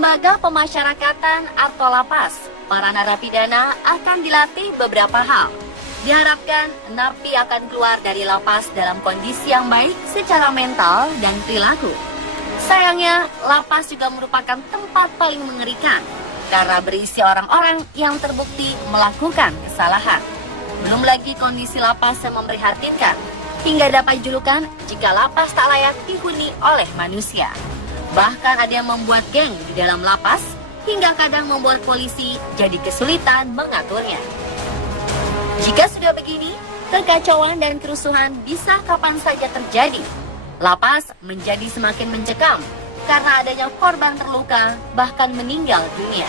lembaga pemasyarakatan atau lapas, para narapidana akan dilatih beberapa hal. Diharapkan napi akan keluar dari lapas dalam kondisi yang baik secara mental dan perilaku. Sayangnya, lapas juga merupakan tempat paling mengerikan karena berisi orang-orang yang terbukti melakukan kesalahan. Belum lagi kondisi lapas yang memprihatinkan, hingga dapat julukan jika lapas tak layak dihuni oleh manusia. Bahkan ada yang membuat geng di dalam lapas, hingga kadang membuat polisi jadi kesulitan mengaturnya. Jika sudah begini, kekacauan dan kerusuhan bisa kapan saja terjadi. Lapas menjadi semakin mencekam karena adanya korban terluka bahkan meninggal dunia.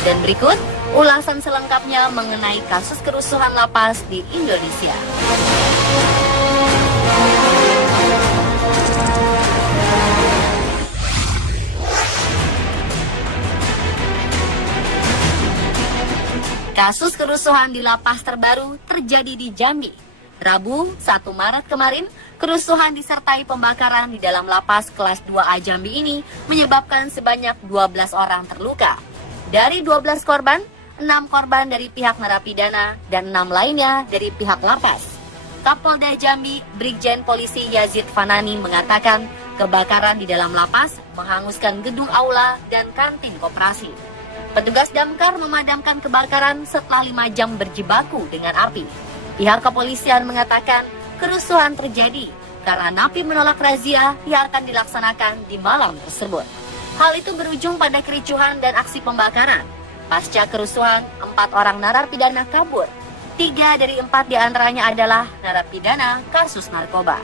Dan berikut ulasan selengkapnya mengenai kasus kerusuhan lapas di Indonesia. Kasus kerusuhan di lapas terbaru terjadi di Jambi. Rabu, 1 Maret kemarin, kerusuhan disertai pembakaran di dalam lapas kelas 2A Jambi ini menyebabkan sebanyak 12 orang terluka. Dari 12 korban, 6 korban dari pihak narapidana dan 6 lainnya dari pihak lapas. Kapolda Jambi, Brigjen Polisi Yazid Fanani mengatakan kebakaran di dalam lapas menghanguskan gedung aula dan kantin koperasi. Petugas damkar memadamkan kebakaran setelah 5 jam berjibaku dengan api. Pihak kepolisian mengatakan kerusuhan terjadi karena napi menolak razia yang akan dilaksanakan di malam tersebut. Hal itu berujung pada kericuhan dan aksi pembakaran. Pasca kerusuhan, 4 orang narapidana kabur. 3 dari 4 diantaranya adalah narapidana kasus narkoba.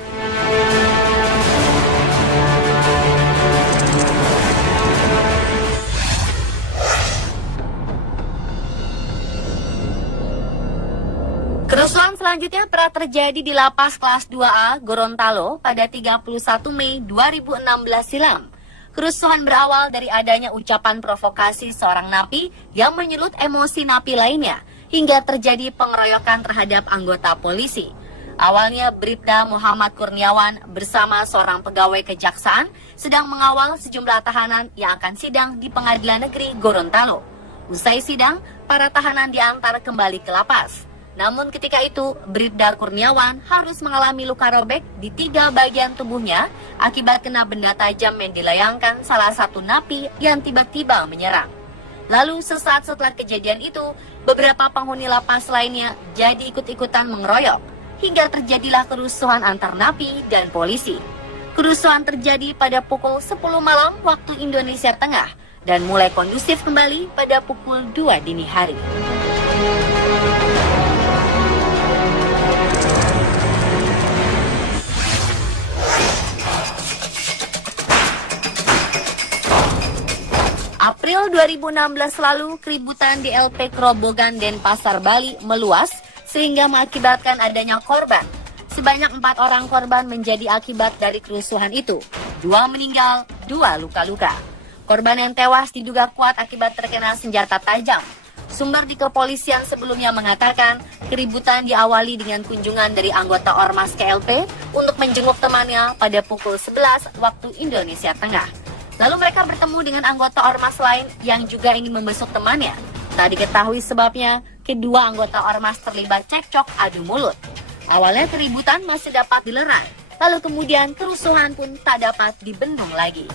Kerusuhan selanjutnya pernah terjadi di lapas kelas 2A Gorontalo pada 31 Mei 2016 silam. Kerusuhan berawal dari adanya ucapan provokasi seorang napi yang menyulut emosi napi lainnya hingga terjadi pengeroyokan terhadap anggota polisi. Awalnya Bribda Muhammad Kurniawan bersama seorang pegawai kejaksaan sedang mengawal sejumlah tahanan yang akan sidang di Pengadilan Negeri Gorontalo. Usai sidang, para tahanan diantar kembali ke lapas. Namun ketika itu, Bribda Kurniawan harus mengalami luka robek di 3 bagian tubuhnya akibat kena benda tajam yang dilayangkan salah satu napi yang tiba-tiba menyerang. Lalu sesaat setelah kejadian itu, beberapa penghuni lapas lainnya jadi ikut-ikutan mengeroyok, hingga terjadilah kerusuhan antar napi dan polisi. Kerusuhan terjadi pada pukul 10 malam waktu Indonesia Tengah dan mulai kondusif kembali pada pukul 2 dini hari. April 2016 lalu, keributan di LP Kerobogan Denpasar, Bali meluas sehingga mengakibatkan adanya korban. Sebanyak 4 orang korban menjadi akibat dari kerusuhan itu. 2 meninggal, 2 luka-luka. Korban yang tewas diduga kuat akibat terkena senjata tajam. Sumber di kepolisian sebelumnya mengatakan keributan diawali dengan kunjungan dari anggota Ormas KLP untuk menjenguk temannya pada pukul 11 waktu Indonesia Tengah. Lalu mereka bertemu dengan anggota Ormas lain yang juga ingin membesuk temannya. Tak diketahui sebabnya, kedua anggota Ormas terlibat cekcok adu mulut. Awalnya keributan masih dapat dilerai, lalu kemudian kerusuhan pun tak dapat dibendung lagi.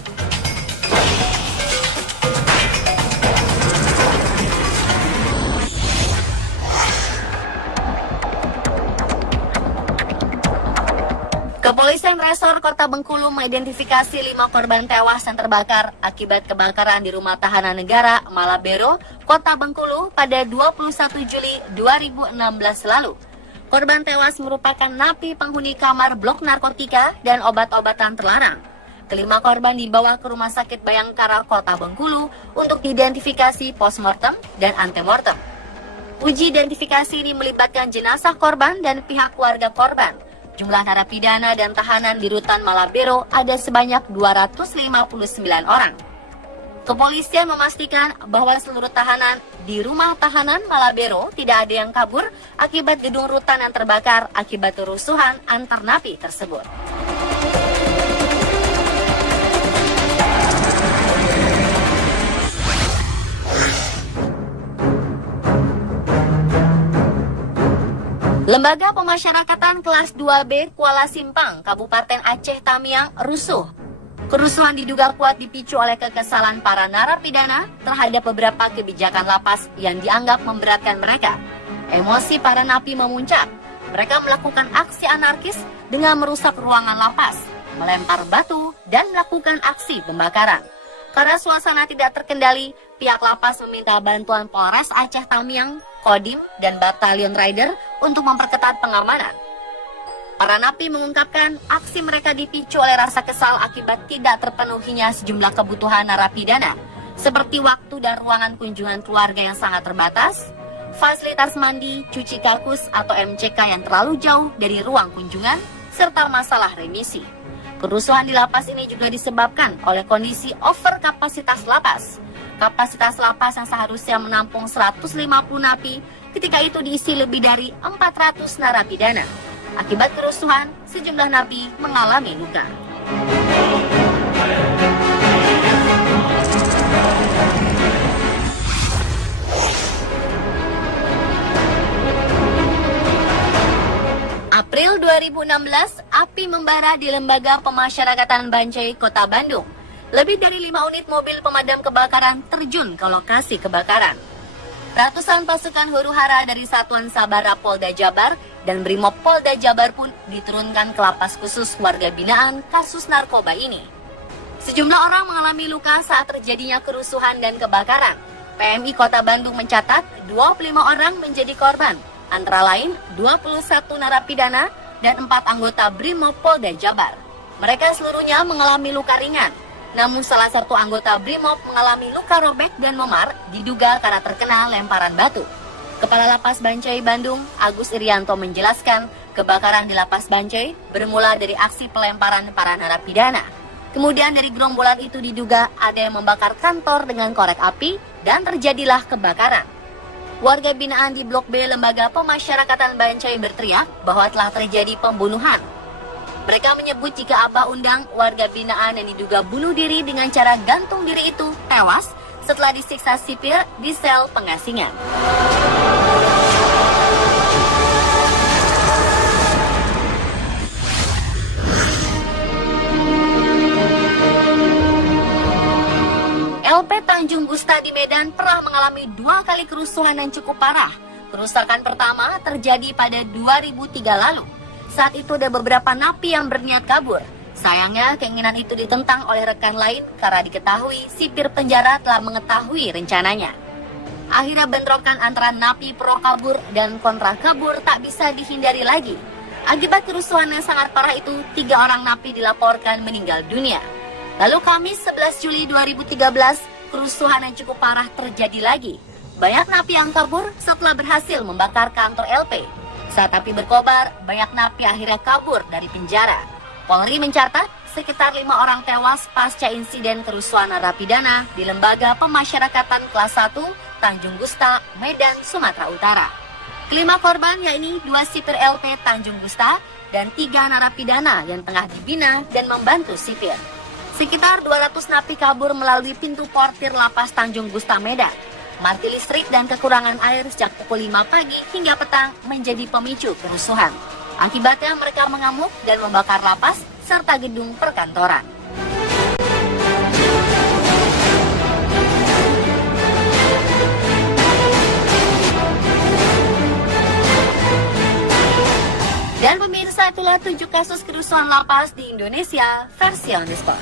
Kepolisian Resor Kota Bengkulu mengidentifikasi 5 korban tewas yang terbakar akibat kebakaran di rumah tahanan negara Malabero, Kota Bengkulu pada 21 Juli 2016 lalu. Korban tewas merupakan napi penghuni kamar blok narkotika dan obat-obatan terlarang. Kelima korban dibawa ke Rumah Sakit Bayangkara Kota Bengkulu untuk diidentifikasi postmortem dan antemortem. Uji identifikasi ini melibatkan jenazah korban dan pihak keluarga korban. Jumlah narapidana dan tahanan di Rutan Malabero ada sebanyak 259 orang. Kepolisian memastikan bahwa seluruh tahanan di rumah tahanan Malabero tidak ada yang kabur akibat gedung rutan yang terbakar akibat kerusuhan antar napi tersebut. Lembaga Pemasyarakatan Kelas 2B Kuala Simpang, Kabupaten Aceh Tamiang rusuh. Kerusuhan diduga kuat dipicu oleh kekesalan para narapidana terhadap beberapa kebijakan lapas yang dianggap memberatkan mereka. Emosi para napi memuncak. Mereka melakukan aksi anarkis dengan merusak ruangan lapas, melempar batu, dan melakukan aksi pembakaran. Karena suasana tidak terkendali, pihak lapas meminta bantuan Polres Aceh Tamiang, Kodim, dan Batalion Rider untuk memperketat pengamanan. Para napi mengungkapkan aksi mereka dipicu oleh rasa kesal akibat tidak terpenuhinya sejumlah kebutuhan narapidana, seperti waktu dan ruangan kunjungan keluarga yang sangat terbatas, fasilitas mandi, cuci kakus atau MCK yang terlalu jauh dari ruang kunjungan, serta masalah remisi. Kerusuhan di lapas ini juga disebabkan oleh kondisi over kapasitas lapas. Kapasitas lapas yang seharusnya menampung 150 napi, ketika itu diisi lebih dari 400 narapidana. Akibat kerusuhan, sejumlah napi mengalami luka. April 2016, api membara di Lembaga Pemasyarakatan Bancai, Kota Bandung. Lebih dari 5 unit mobil pemadam kebakaran terjun ke lokasi kebakaran. Ratusan pasukan huru-hara dari Satuan Sabara Polda Jabar dan Brimob Polda Jabar pun diturunkan ke lapas khusus warga binaan kasus narkoba ini. Sejumlah orang mengalami luka saat terjadinya kerusuhan dan kebakaran. PMI Kota Bandung mencatat 25 orang menjadi korban, antara lain 21 narapidana dan 4 anggota Brimob Polda Jabar. Mereka seluruhnya mengalami luka ringan. Namun salah satu anggota Brimob mengalami luka robek dan memar diduga karena terkena lemparan batu. Kepala Lapas Bancai Bandung, Agus Irianto menjelaskan, kebakaran di Lapas Bancai bermula dari aksi pelemparan para narapidana. Kemudian dari gerombolan itu diduga ada yang membakar kantor dengan korek api dan terjadilah kebakaran. Warga binaan di Blok B Lembaga Pemasyarakatan Bancai berteriak bahwa telah terjadi pembunuhan. Mereka menyebut jika Abah Undang, warga binaan yang diduga bunuh diri dengan cara gantung diri itu, tewas setelah disiksa sipil di sel pengasingan. LP Tanjung Gusta di Medan pernah mengalami 2 kali kerusuhan yang cukup parah. Kerusakan pertama terjadi pada 2003 lalu. Saat itu ada beberapa napi yang berniat kabur. Sayangnya keinginan itu ditentang oleh rekan lain karena diketahui sipir penjara telah mengetahui rencananya. Akhirnya bentrokan antara napi pro kabur dan kontra kabur tak bisa dihindari lagi. Akibat kerusuhan yang sangat parah itu, 3 orang napi dilaporkan meninggal dunia. Lalu Kamis 11 Juli 2013, kerusuhan yang cukup parah terjadi lagi. Banyak napi yang kabur setelah berhasil membakar kantor LP. Saat api berkobar, banyak napi akhirnya kabur dari penjara. Polri mencatat sekitar 5 orang tewas pasca insiden kerusuhan narapidana di Lembaga Pemasyarakatan Kelas 1, Tanjung Gusta, Medan, Sumatera Utara. Kelima korban yakni 2 sipir LP Tanjung Gusta dan 3 narapidana yang tengah dibina dan membantu sipir. Sekitar 200 napi kabur melalui pintu portir Lapas Tanjung Gusta, Medan. Mati listrik dan kekurangan air sejak pukul 5 pagi hingga petang menjadi pemicu kerusuhan. Akibatnya mereka mengamuk dan membakar lapas serta gedung perkantoran. Dan pemirsa, itulah 7 kasus kerusuhan lapas di Indonesia versi On The Spot.